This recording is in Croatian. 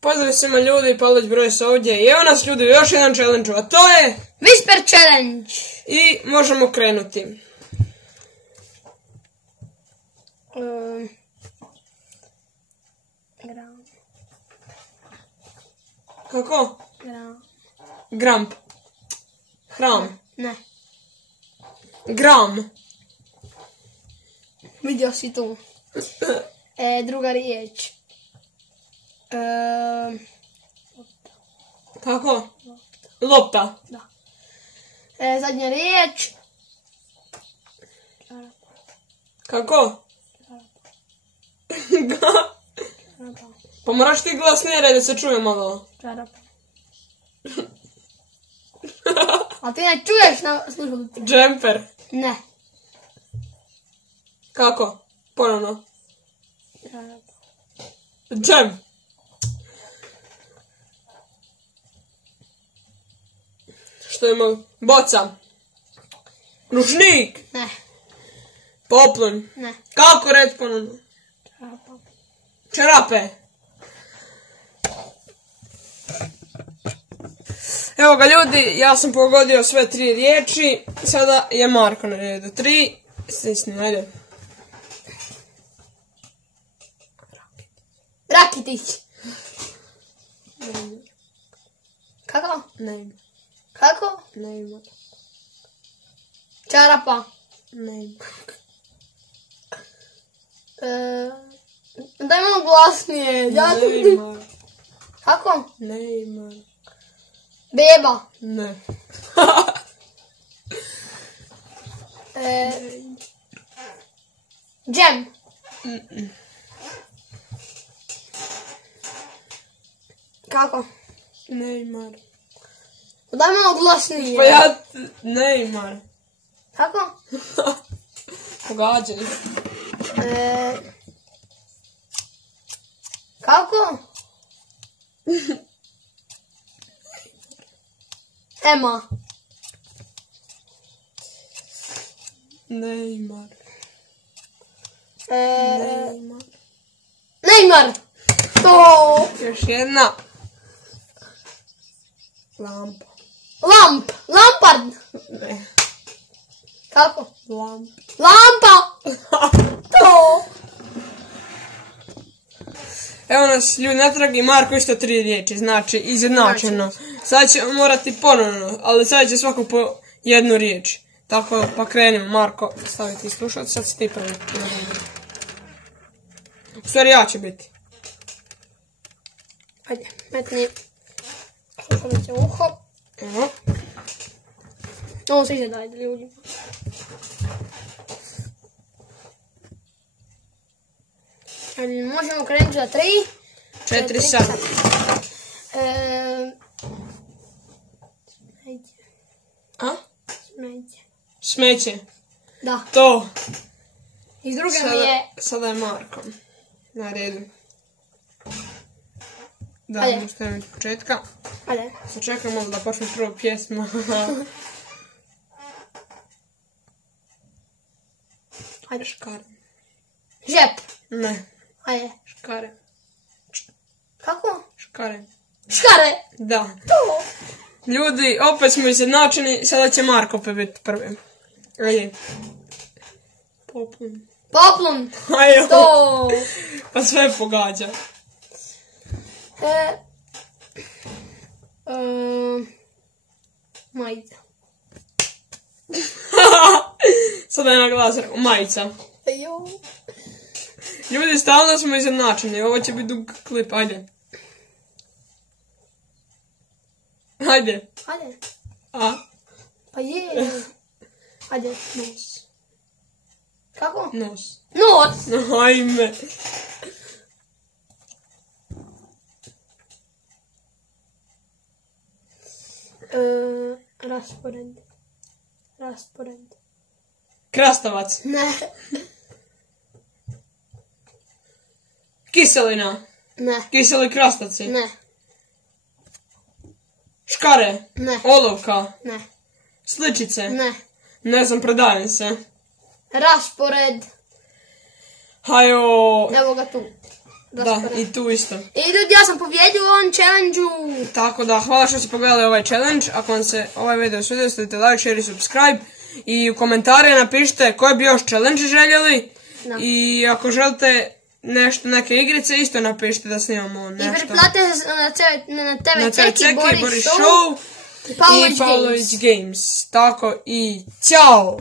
Pozdrav svima ljudi, Pavlović broj se ovdje i evo nas ljudi još jedan challenge, a to je Whisper Challenge. I možemo krenuti. Gram. Kako? Gram. Gramp. Hram. Ne. Gram. Vidio si tu. Druga riječ. Kako? Lopta. Da. Zadnja riječ. Kako? Pa moraš ti glasnije da se čuje malo. Čarapa. A ti ne čuješ na slušalici? Džemper. Ne. Kako? Ponovno. Čarapa. Džem. Što ima? Boca. Ručnik. Ne. Poplun. Ne. Kako red ponovno? Čarapa. Čarape. Evo ga ljudi, ja sam pogodio sve 3 riječi. Sada je Marko na redu. 3. Stisni, ajde. Rakitić. Kako? Neymar. Kako? Neymar. Čarapa. Neymar. Daj malo glasnije. Neymar. Kako? Neymar. Beba. Ne. Džem. Kako? Neymar. Daj malo glasnije. Pa ja... Neymar. Kako? Pogađaj. Kako? Ema. Neymar. Neymar. Neymar. To. Još jedna. Lampa. Lamp. Lampard. Ne. Kako? Lampa. Lampa. To. Evo nas ljudi natrag i Marko isto 3 riječi, znači izjednačeno. Sad ćemo morati ponovno, ali sad će svako po jednu riječ. Tako pa krenimo, Marko, staviti slušati, sad si ti prvi. U stvari ja ću biti. Ajde, metni slušalice u uho. Evo. Ovo se ide dajde ljudima. Ajde, možemo krenuti za 3. 4 sad. Smeće. A? Smeće. Smeće. Da. To. Iz druge mi je... Sada je Marko. Na redu. Da, Ajde. možete od početka. Ajde. Sad čekamo da počne prva pjesma. Ajde. Škare. Žep. Ne. Ajde. Škare. Kako? Škare. Škare. Da. To. Ljudi, opet smo izjednačeni, sada će Marko opet biti prvi. Ajde. Poplun. Poplun. Ajde. To. Pa sve pogađa. Majica. Sada je na glas majica. Ejo. Ljudi, stalno smo izjednačeni, ovo će biti dug klip, ajde. Ajde. Ajde. A? Pa je. Ajde. Nos. Kako? Nos. Nos. Ajme. Raspored. Raspored. Krastavac. Ne. Kiselina. Ne. Kiseli krastavci. Ne. Škare. Ne. Olovka. Ne. Sličice. Ne. Ne znam, predajem se. Raspored. Hajo. Evo ga tu. Da, i tu isto. I ljudi, ja sam pobjedio u ovom challenge-u. Tako da, hvala što ste pogledali ovaj challenge. Ako vam se ovaj video svidio, stavite like, share i subscribe. I u komentare napišite koje bi još challenge željeli. I ako želite neke igrice, isto napišite da snimamo nešto. I pretplatite se na TV Ceki, Boris Show i Pavlović Games. Tako i ćao!